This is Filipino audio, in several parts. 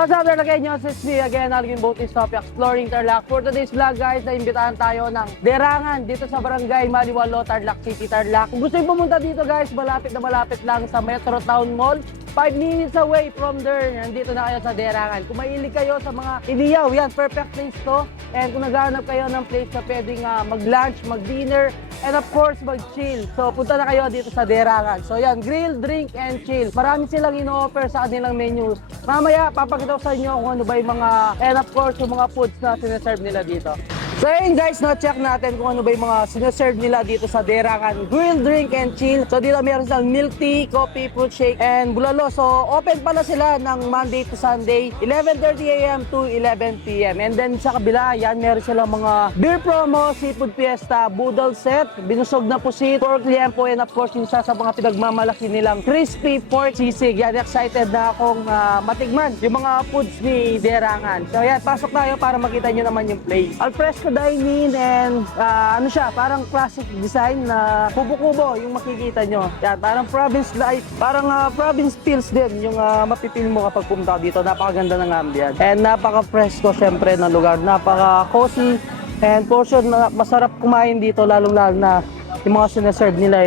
What's up, Tarlakeños? It's me again, Alvin Bautista of Exploring Tarlac. For today's vlog, guys, naimbitahan tayo ng Derangan dito sa Barangay Maliwalo, Tarlac City, Tarlac. Kung gusto nyo pumunta dito, guys, malapit na malapit lang sa Metro Town Mall. 5 minutes away from there, nandito na kayo sa Derangan. Kung mahilig kayo sa mga iliyaw, yan, perfect place to. And kung naghahanap kayo ng place na pwedeng mag-lunch, mag-dinner, and of course, mag-chill. So, punta na kayo dito sa Derangan. So, yan, grill, drink, and chill. Marami silang ino-offer sa kanilang menus. Mamaya, papakita ko sa inyo kung ano ba yung mga, and of course, yung mga foods na sineserve nila dito. So yun guys, check natin kung ano ba yung mga sineserve nila dito sa Derangan Grill, Drink, and Chill. So dito meron silang milk tea, coffee, fruit shake, and bulalo. So open pala sila ng Monday to Sunday, 11:30 AM to 11 PM. And then sa kabila, yan, meron silang mga beer promo, seafood fiesta, boodle set, binusog na pusit, pork liempo, and of course yung isa sa mga pinagmamalaki nilang crispy pork sisig. Yan, excited na akong matigman yung mga foods ni Derangan. So yan, pasok tayo para makita nyo naman yung place. Al fresco dining, and ano siya, parang classic design na kubo-kubo yung makikita nyo. Yan, parang province life, parang province feels din yung mapipil mo kapag pumunta dito. Napakaganda ng ambience. And napaka-fresco syempre ng lugar, napaka-cozy, and for sure na masarap kumain dito, lalong-lalo na yung mga sineserve nila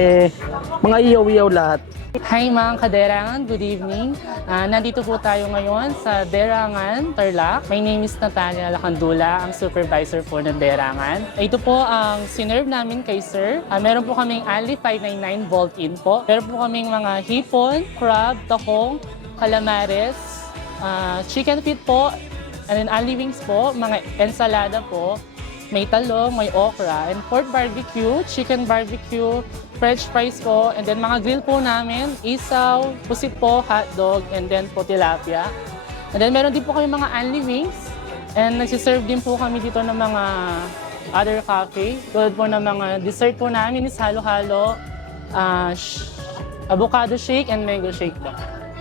mga iyaw-iyaw lahat. Hi mga ka-Derangan, good evening. Nandito po tayo ngayon sa Derangan, Tarlac. My name is Natalia Lacandula, ang supervisor po ng Derangan. Ito po ang sinerve namin kay sir. Meron po kaming Ali 599 bolt-in po. Meron po kaming mga hipon, crab, tahong, calamares, chicken feet po, and then Ali wings po, mga ensalada po, may talong, may okra, and pork barbecue, chicken barbecue, French fries po, and then mga grill po namin, isaw, pusit po, hotdog, and then po tilapia. And then meron din po kami mga only wings, and nagsiserve din po kami dito ng mga other cafe. Tulad po ng mga dessert po namin is halo-halo, avocado shake, and mango shake po.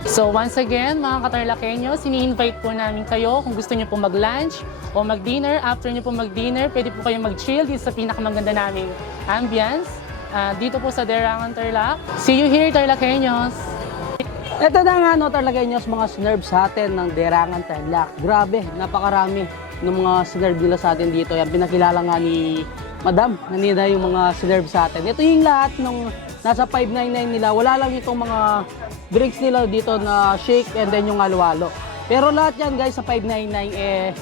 So once again, mga ka-Tarlakeños, ini-invite po namin kayo kung gusto niyo po mag-lunch o mag-dinner. After niyo po mag-dinner, pwede po kayo mag-chill dito sa pinakamaganda naming ambience. Dito po sa Derangan, Tarlac. See you here, Tarlakeños! Ito na nga, Tarlakeños, mga sinerve sa atin ng Derangan, Tarlac. Grabe, napakarami ng mga sinerve nila sa atin dito. Yan, pinakilala nga ni Madam, nanina yung mga sinerve sa atin. Ito yung lahat ng nasa 599 nila. Wala lang itong mga drinks nila dito na shake and then yung halo-halo. Pero lahat yan guys sa 599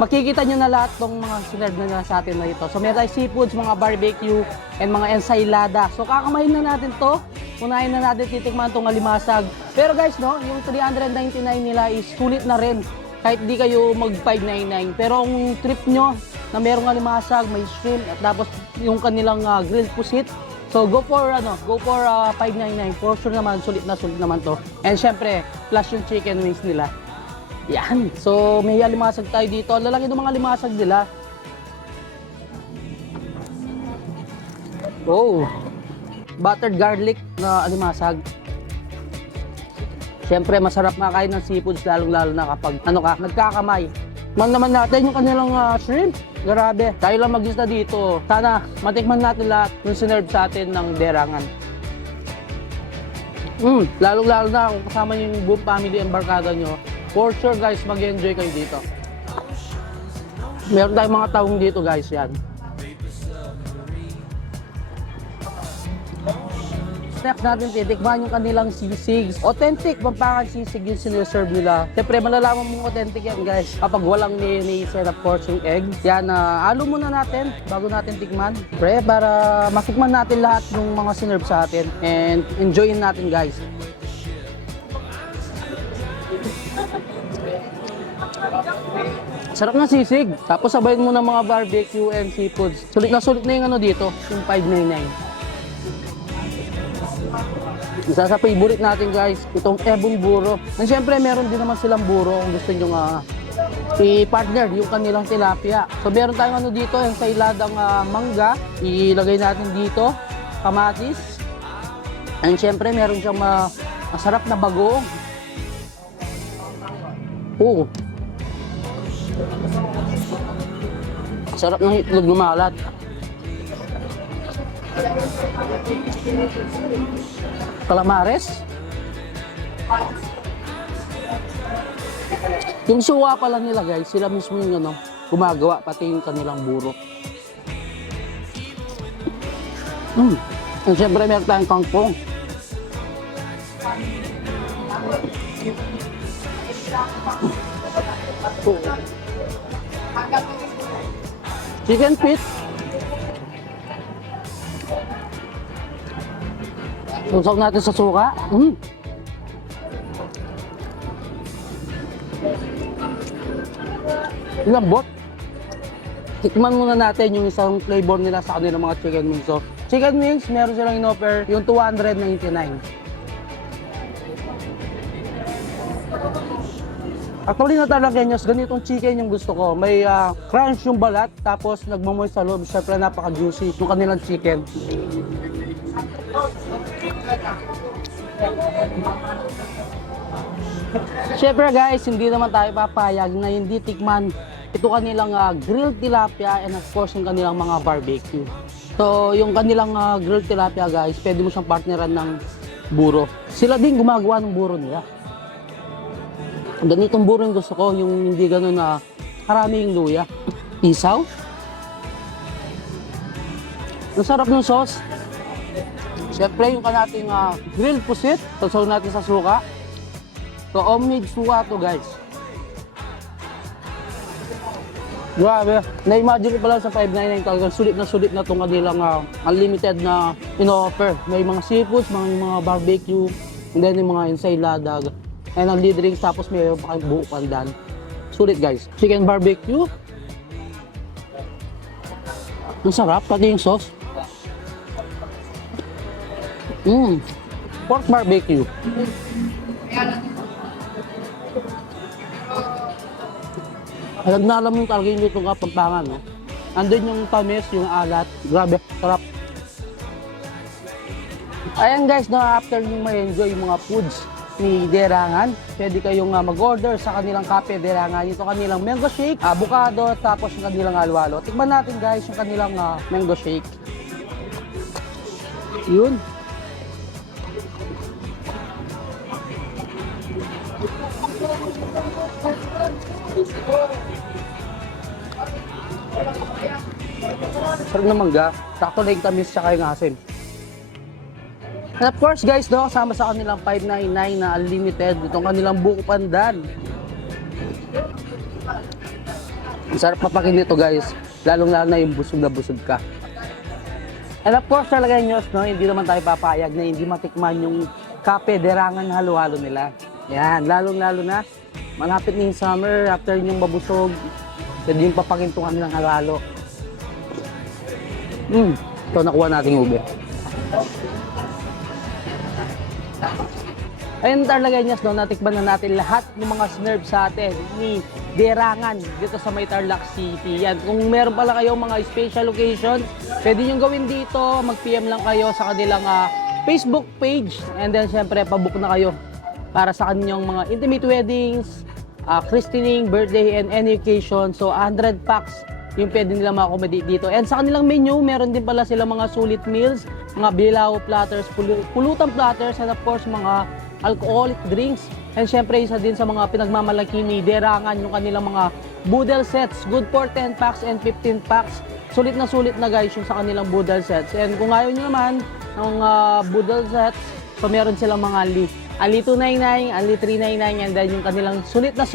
makikita nyo na lahat ng mga sinerve na nila sa atin na ito. So meron tayo seafoods, mga barbecue, and mga ensaylada. So kakamahin na natin to. Unahin na natin titikman itong alimasag. Pero guys, yung 399 nila is sulit na rin. Kahit di kayo mag 599. Pero ang trip nyo na merong alimasag, may shrimp, at tapos yung kanilang grilled pusit. So go for 599. For sure naman, sulit naman to. And syempre, plus yung chicken wings nila. Yan. So may alimasag tayo dito. Lalaki ng mga alimasag nila. Oh. Buttered garlic na alimasag. Syempre masarap makain ng seafoods, lalong-lalo na kapag nagkakamay. Man naman natin yung kanilang shrimp. Grabe. Tayo lang mag-isda dito. Sana matikman natin lahat yung sinerve sa atin ng Derangan. Lalong-lalo na kung kasama yung buong family and barkada nyo. For sure guys, mag-enjoy kayo dito. Meron tayong mga tahong dito guys, yan. Next natin titikman yung kanilang sisig. Authentic, Pampangan sisig yung sineserve nila. Siyempre, malalaman mong authentic yan guys kapag walang mayonnaise and of course yung egg. Yan, halo muna natin bago natin tikman. Siyempre, para matikman natin lahat ng mga sinerve sa atin and enjoyin natin guys. Sarap na sisig. Tapos sabayin mo ng mga barbecue and seafoods. Sulit na yung dito, yung 599. Isa sa favorite natin guys, itong ebon buro. And syempre meron din naman silang buro kung gusto nyo i-partner yung kanilang tilapia. So meron tayong dito, yung sailadang mangga. Ilagay natin dito, kamatis. And syempre meron siyang masarap na bagoong. Oh. Sarap ng itlog na malat. Calamares. Yung suwa pala nila guys, sila mismo yung ano, gumagawa, pati yung kanilang buro. And syempre meron tayong kangkong. Chicken feet. Susok natin sa suka. Lambot. Tikman muna natin yung isang flavor nila sa kanilang mga chicken wings. So, chicken wings, meron silang in-offer yung 299. Actually na talaga Kenyos, ganitong chicken yung gusto ko. May crunch yung balat, tapos nagmamoy sa loob. Siyempre napaka-juicy yung kanilang chicken. Siyempre guys, hindi naman tayo papayag na hindi tikman ito kanilang grilled tilapia and of course yung kanilang mga barbecue. So yung kanilang grilled tilapia guys, pwede mo siyang partneran ng buro. Sila din gumagawa ng buro nila. Ganitong buro yung gusto ko, yung hindi gano'n na karami yung luya. Isaw. Ang sarap ng sauce. Siyempre yung kanating grilled pusit, sasaw natin sa suka. So homemade suka to guys. Grabe, na-imagine ko pa lang sa 599 talagang sulit na itong kanilang unlimited na in-offer. May mga seafoods, mga barbecue, and then yung mga ensaylada, and only drinks, tapos may pa kayong buo pandan. Sulit guys. Chicken barbecue. Ang sarap, pati yung sauce. Pork barbecue. Alam na alam mo talaga yung lutong Kapampangan, no? Andun yung tamis, yung alat. Grabe, sarap. Ayan guys, no, after nyo ma-enjoy yung mga foods ni Derangan, pwede kayong mag-order sa kanilang Cafe Derangan. Ito kanilang mango shake, avocado, tapos yung kanilang halo-halo. Tikman natin guys yung kanilang mango shake. Yun. Sarap ng mangga, sakto na yung tamis tsaka yung asin. And of course guys, no, kasama sa kanilang 599 na unlimited, itong kanilang buko pandan. Ang sarap papakin nito guys, lalong-lalo na yung busog na busog ka. And of course talaga nyo, no, hindi naman tayo papayag na hindi matikman yung Cafe Derangan halo-halo nila. Yan, lalong-lalo na, malapit na yung summer, after yung mabusog, pwede yung papakintungan nilang halo-halo. Ito, nakuha nating ube. Ayun talaga niya, no, natikman na natin lahat ng mga sinerve sa atin ni Derangan dito sa May Tarlac City. Yan, kung meron pala kayong mga special occasions, pwede nyo gawin dito, mag-PM lang kayo sa kanilang Facebook page, and then syempre pabook na kayo para sa kanyang mga intimate weddings, christening, birthday, and any occasion. So 100 packs yung pwede nila ma-accommodate dito. And sa kanilang menu, meron din pala sila mga sulit meals, mga bilao platters, pulutan platters, and of course mga alcoholic drinks. And syempre isa din sa mga pinagmamalaki ni Derangan yung kanilang mga boodle sets, good for 10 packs and 15 packs. Sulit na guys yung sa kanilang boodle sets. And kung ayaw nyo naman ng boodle sets, so meron silang mga only 299, only 399, and then yung kanilang sulit na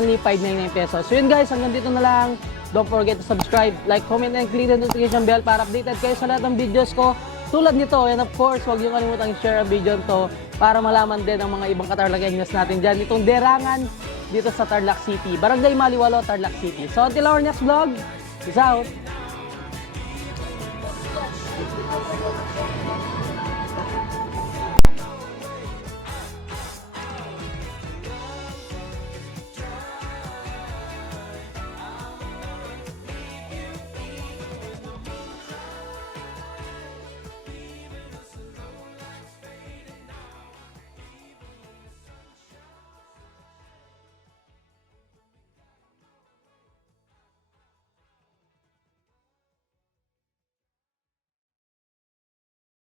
only 599 pesos. So yun guys, hanggang dito na lang. Don't forget to subscribe, like, comment, and click the notification bell para updated kayo sa lahat ng videos ko tulad nito. And of course, huwag niyo kalimutang share ang video to para malaman din ang mga ibang katarlakenyos natin dyan. Itong Derangan dito sa Tarlac City, Barangay Maliwalo, Tarlac City. So until our next vlog, peace out!